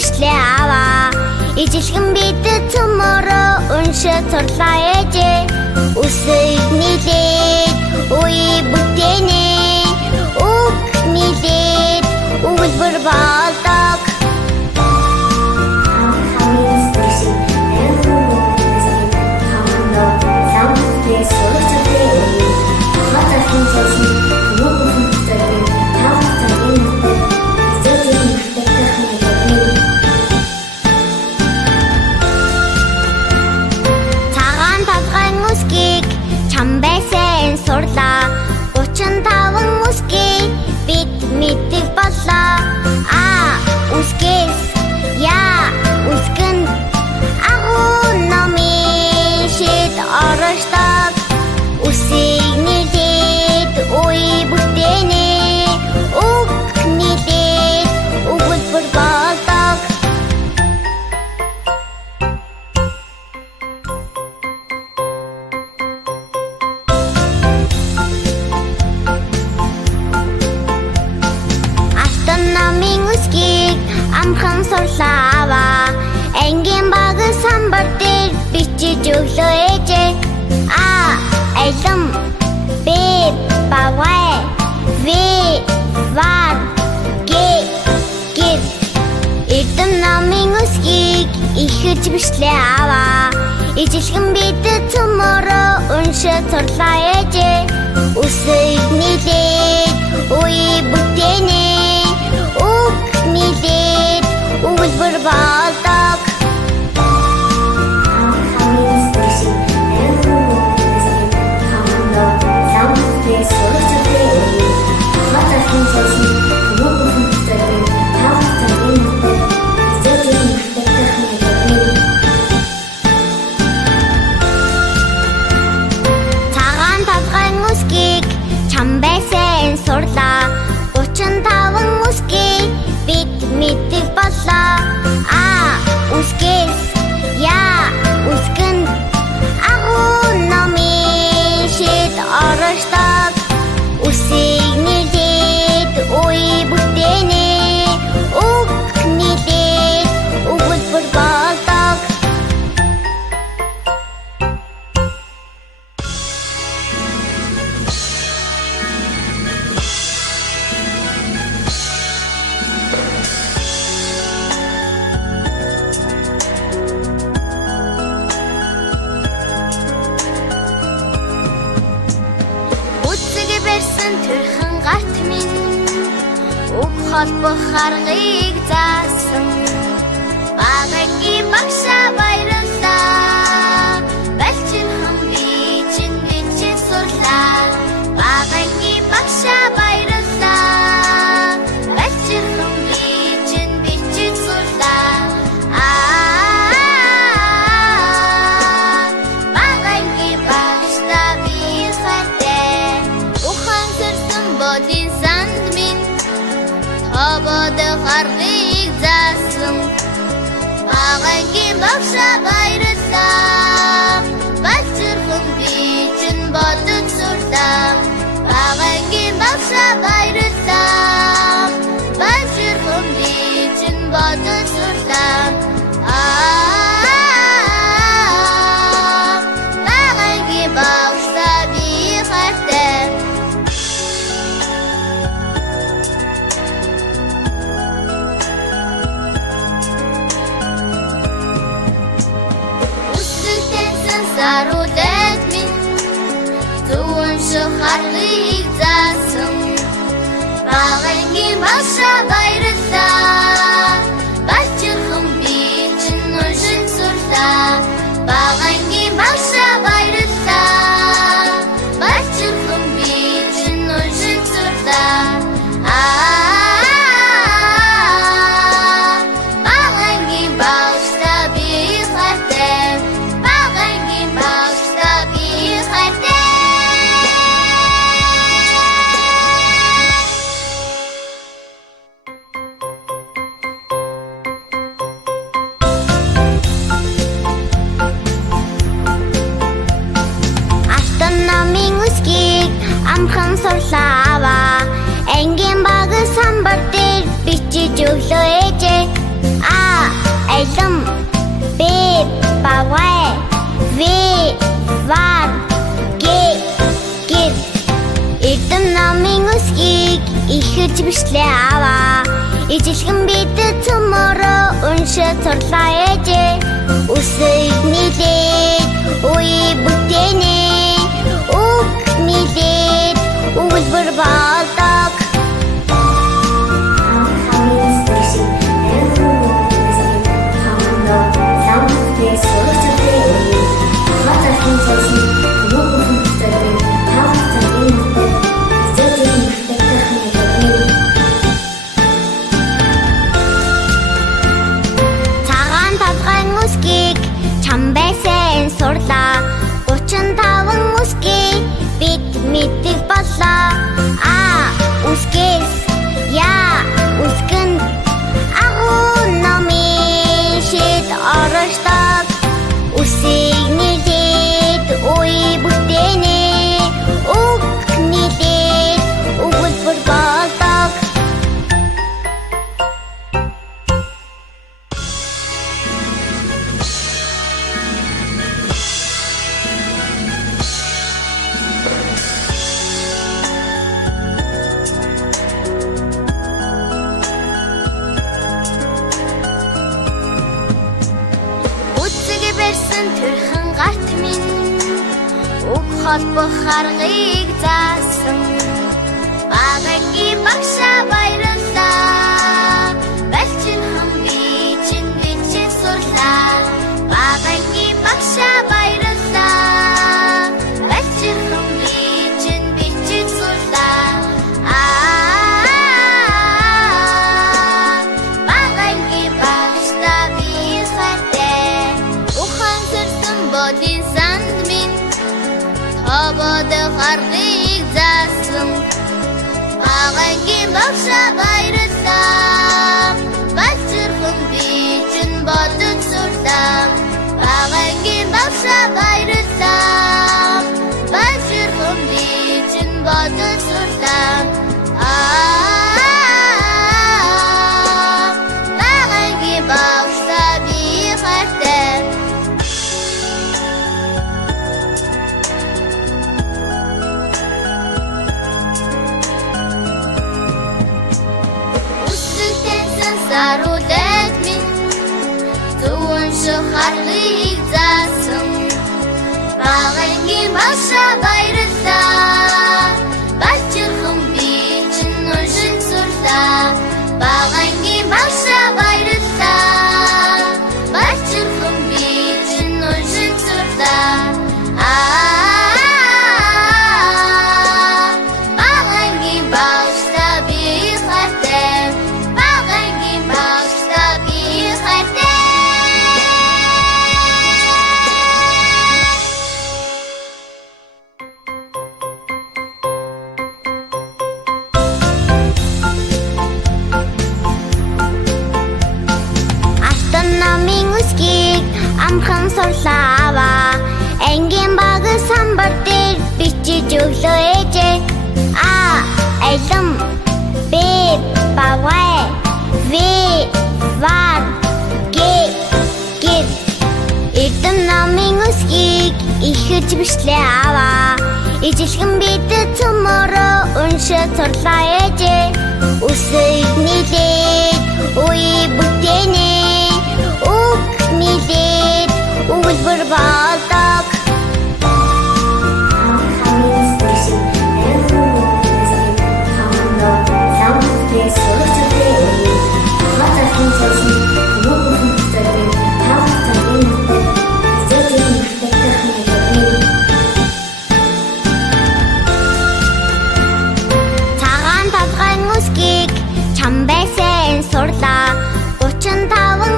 бичлээ аваа. Ижилхэн бидэд цөмөрөө уншиж сурлаа ээжээ. Үсэг нийлээд үе бүтээнэ. Үг нийлээд өгүүлбэр болдог. Цагаан толгойн үсгийг чамбайсан сурлаа. 35 үсгийг бид мэддэг боллоо. Үсгээс яа үсгэнд агуу номын шид оршдог. Үсийг нийлээд үе бүтээнэ. Үг нийлээд өгүүлбэр болдог. Алтан намын үсгийг амхан сурлаа аваа. Ангийн баг самбар дээр бичиж өглөө ээжээ. Алам Б бавай В вар Г гэр. Эрдэм намын үсгийг ихэж бичлээ аваа. Ижилхэн бидэд цөмөрөө уншиж сурлаа ээжээ. Үсэг нийлээд үе бүтээнэ. Үг нийлээд өгүүлбэр болдог. Цагаан толгойн үсгийг чамбайсан сурлаа. 35 үсгийг бид мэддэг боллоо. Үсгээс яа үсгэнд агуу номын шид оршдог. Үсийг нийлээд үе бүтээнэ. Үг нийлээд өгүүлбэр болдог. Үсэг барьсан төрхөн гарт минь үг холбох аргыг заасан. Багагийн багшаа баярлалаа. Балчирхан би чинь бичиж сурлаа. Багагийн багшаа баярлалаа. Балчирхан би чинь бичиж сурлаа. Багагийн багшаа би хайртай. Ухан сэрсэн бодын санд минь хободох аргыг заасан. Багагийн багшаа баярлалаа. Балчирхан би чинь бодож сурлаа. Багагийн багшаа баярлалаа. Балчирхан би чинь бодож сурлаа. Багагийн багшаа би хайртай. Саруулээд минь зүүн шохарыг заасан. Багагийн багшаа баярлалаа. Балчирхан би чинь уншиж сурлаа. Багагийн багшаа баярлалаа. Балчирхан би чинь уншиж сурлаа. Багагийн багшаа би хайртай. Багагийн багшаа би хайртай. амхан сурлаа аваа. Ангийн баг самбар дээр бичиж өглөө ээжээ. аялам Б бавгай В вар гэр Эрдэм намын үсгийг ихэж бичлээ аваа Ижилхэн бидэд цөмөрөө уншиж сурлаа ээжээ Үсэг нийлээд үе бүтээнэ Үг нийлээд өгүүлбэр болдог сурлаа 35 үсгийг бид мэддэг боллоо А үсгээс Я үсгэнд агуу номын шид оршдог Үсийг нийлээд үе бүтээнэ Үг нийлээд өгүүлбэр болдог Төрхөн гарт минь үг холбох аргыг заасан Багагийн багшаа баярлалаа Балчин хам би чинь бичиж сурлаа Багагийн багшаа баярлалаа Балчин хам би чинь бичиж сурлаа Багагийн багшаа би хайртай Бодин санд минь Тободох аргыг заасан Багагийн багшаа баярлалаа Балчирхан би чинь бодож сурлаа Багагийн багшаа баярлалаа Балчирхан би чинь бодож сурлаа Багагийн багшаа би хайртай Сарулет минь Зүүн шахарлыг заасан Багагийн багшаа баярлалаа Балчирхан би чинь уншиж сурлаа Багагийн багшаа баярлалаа Балчирхан би чинь уншиж сурлаа Багагийн багшаа би хайртай Амхан сурлаа аваа Ангийн баг самбар дээр бичиж өглөө ээжээ А аялам Б бавгай В вар гэр Эрдэм намын үсгийг ихэж бичлээ аваа Ижилхэн бидэд цөмөрөө уншиж сурлаа ээжээ Үсэг нийлээд үе бүтээнэ Үг нийлээд өгүүлбэр болдог Цагаан толгойн үсгийг чам байсан сурлаа 35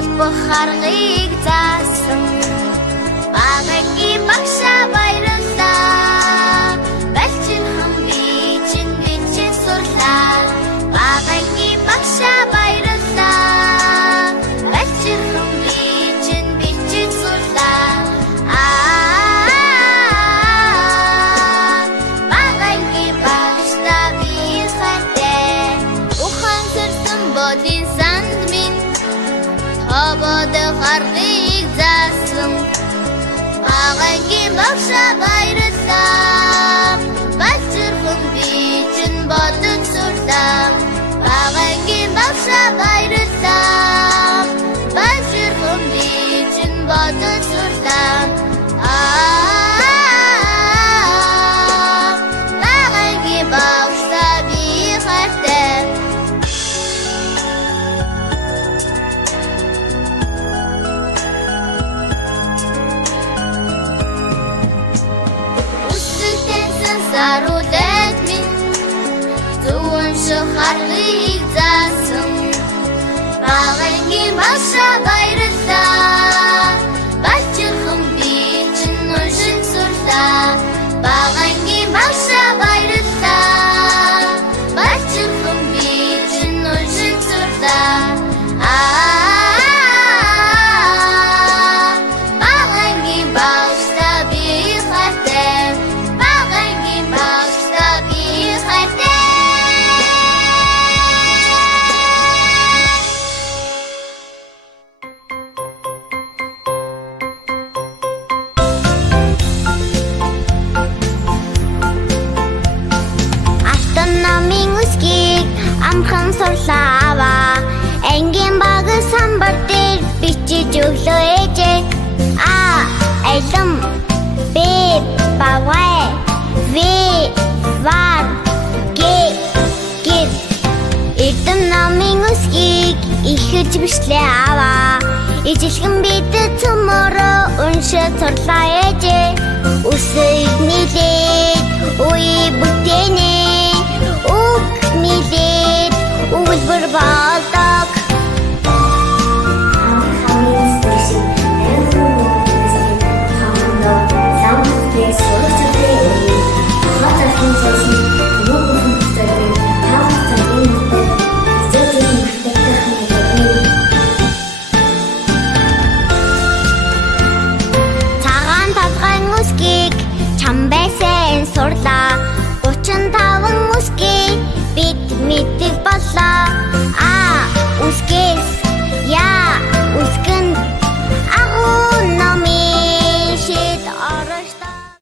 холбох аргыг заасан багангийн багшаа баярлалаа балчирхан би чинь бичиж сурлаа багангийн багшаа баярлалаа балчирхан би чинь бичиж сурлаа багангийн багшаа би хайртай ухан сэрсэн бодин санд минь хободох аргыг заасан багангийн багшаа баярлалаа балчирхан би чинь бодож сурлаа багангийн багшаа баярлалаа балчирхан би чинь бодож сурлаа багангийн багшаа би хайртай Саруулээд минь зүүн шахарыг заасан багангийн багшаа баярлалаа балчирхан би чинь уншиж сурлаа багангийн багшаа баярлалаа балчирхан би чинь уншиж сурлаа багангийн багшаа би хайртай Автономийн үсгийг амхан сурлаа ангийн баг самбар дээр бичиж өглөө ээжээ алам Б багвай В вар гэр Эрдэнэмийн үсгийг ихэж бичлээ ижилхэн бидэд цөмөрөө уншиж сурлаа ээжээ үсэг нийлээд үе бүтээнэ үг нийлээд өгүүлбэр болдог цагаан толгойн үсгийг чамбайсан сурлаа 35 үсгийг бид мэддэг боллоо